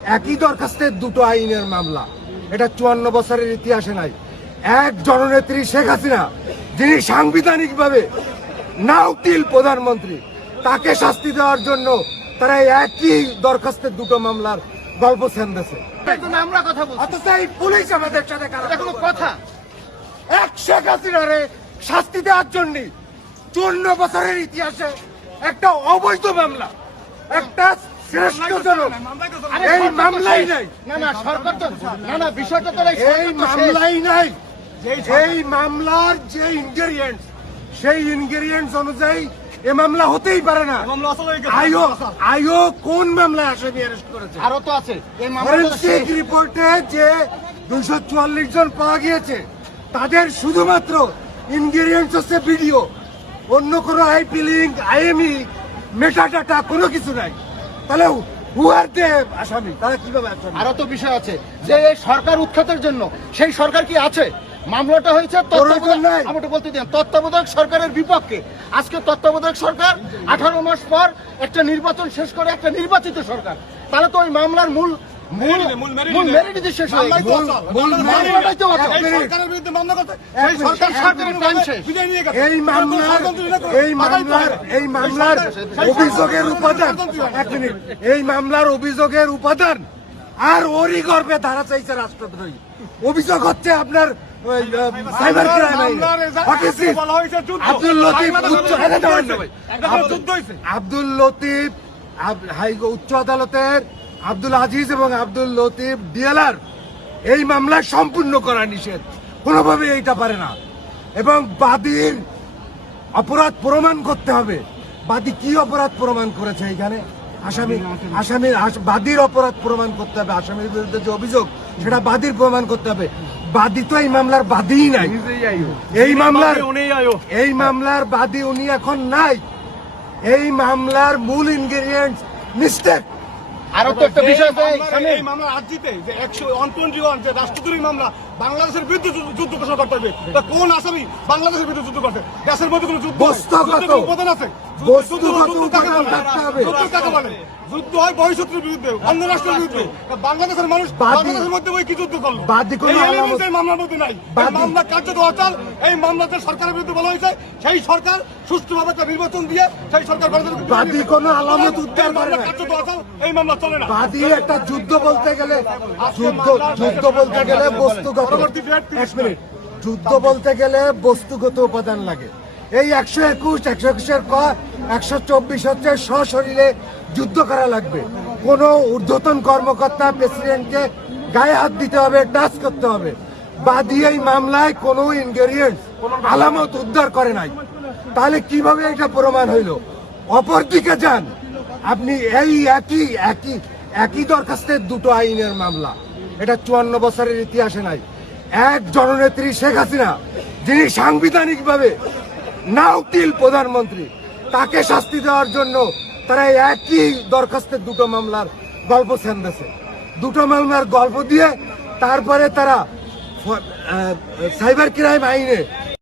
একই দরখাস্তের দুটো আইনের মামলা। এটা 54 বছরের ইতিহাসে নাই। এক জননেত্রী শেখ হাসিনা, যিনি সাংবিধানিকভাবে নাও টিল প্রধানমন্ত্রী, তাকে শাস্তি দেওয়ার জন্য তারা একই দরখাস্তের দুটো মামলার গল্প ছেন্দেছে। আমরা কথা বলছি, অথচ এই পুলিশ আমাদের সাথে কোনো কথা এক শেখ হাসিনারে শাস্তি দেওয়ার জন্য 54 বছরের ইতিহাসে একটা অবৈধ মামলা, একটা শ্রেষ্ঠজনক এই মামলাই নাই। না সরকার তো না বিষয়টা তো এই মামলাই নাই। এই মামলার যে ইনগ্রেডিয়েন্টস, সেই ইনগ্রেডিয়েন্টস অনুযায়ী এ মামলা হতেই পারে না। আয়োগ কোন মামলায় আসামি অ্যারেস্ট করেছে? আরো তো আছে এই ফরেনসিক রিপোর্টে যে 244 জন পাওয়া গিয়েছে, তাদের শুধুমাত্র ইনগ্রেডিয়েন্টস হচ্ছে ভিডিও, অন্য কোনো আইপি লিঙ্ক, আইএমই, মেটাডাটা কোনো কিছু নাই। তাহলে আসামি তারা কিভাবে আসামি? আরো তো বিষয় আছে যে এই সরকার উৎখাতের জন্য সেই সরকার কি আছে? মামলাটা হয়েছে তত্ত্বাবধায়ক সরকারের বিপক্ষে। আজকে তত্ত্বাবধায়ক সরকার 18 মাস পর একটা নির্বাচন শেষ করে একটা নির্বাচিত সরকার, তাহলে তো ওই মামলার মূল মেরিট শেষ হয়ে গেছে। এই মামলার অভিযোগের উপাদান আর ওরই গর্বে ধারা চাইছে রাষ্ট্রদ্রোহী। অভিযোগ হচ্ছে আপনার সাইবার ক্রাইম আব্দুল লতিফ উচ্চ আদালতের আব্দুল আজিজ এবং আব্দুল লতিফ ডিএলআর এই মামলা সম্পূর্ণ করা নিষেধ, কোনোভাবে এইটা পারে না। এবং বাদীর অপরাধ প্রমাণ করতে হবে। বাদী কি অপরাধ প্রমাণ করেছে? এখানে আসামির বাদীর অপরাধ প্রমাণ করতে হবে। আসামির বিরুদ্ধে যে অভিযোগ, সেটা বাদীর প্রমাণ করতে হবে। বাদী তো এই মামলার বাদীই নাই। এই মামলার বাদী উনি এখন নাই। এই মামলার মূল ইনগ্রেডিয়েন্টস মিস্টেক। আরো তো একটা বিষয় এই মামলা আর্জিতে যে 121 যে রাষ্ট্রদ্রোহী মামলা, বাংলাদেশের বিরুদ্ধে যুদ্ধ ঘোষণা করতে হবে। কোন আসামি বাংলাদেশের বিরুদ্ধে যুদ্ধ করতে? দেশের মধ্যে কোনো যুদ্ধ উপাদান আছে? যুদ্ধ হয় বহিঃশত্রুর বিরুদ্ধে, অন্য রাষ্ট্রের বিরুদ্ধে। বাংলাদেশের মানুষ বাংলাদেশের মধ্যে ওই কি যুদ্ধ করলো? মামলার মধ্যে নাই। মামলা কার্যত অচল। এই মামলাতে সরকারের বিরুদ্ধে বলা হয়েছে সেই সরকার সুষ্ঠুভাবে একটা নির্বাচন দিয়ে সেই সরকার বাদী কোনো আলামত উদ্ধার করে না। কার্যত অচল, এই মামলা চলে না। বাদী একটা যুদ্ধ বলতে গেলে যুদ্ধ বলতে গেলে বস্তুগত উপাদান লাগে। এই 121 ক 124 হচ্ছে সশরীরে যুদ্ধ করা লাগবে। কোন ঊর্ধ্বতন কর্মকর্তা প্রেসিডেন্টকে গায়ে হাত দিতে হবে, টাচ করতে হবে। বাদী এই মামলায় কোনো ইনগ্রেডিয়েন্টস, আলামত উদ্ধার করে নাই। তাহলে কিভাবে এটা প্রমাণ হইল? অপরদিকে যান আপনি, এই একই দরখাস্তের দুটো আইনের মামলা। এটা 54 বছরের ইতিহাসে নাই। এক জননেত্রী শেখ হাসিনা, যিনি সাংবিধানিকভাবে নাও টিল প্রধানমন্ত্রী, তাকে শাস্তি দেওয়ার জন্য তারা একই দরখাস্তের দুটো মামলার গল্প ছেন্দেছে। দুটো মামলার গল্প দিয়ে তারপরে তারা সাইবার ক্রাইম আইনে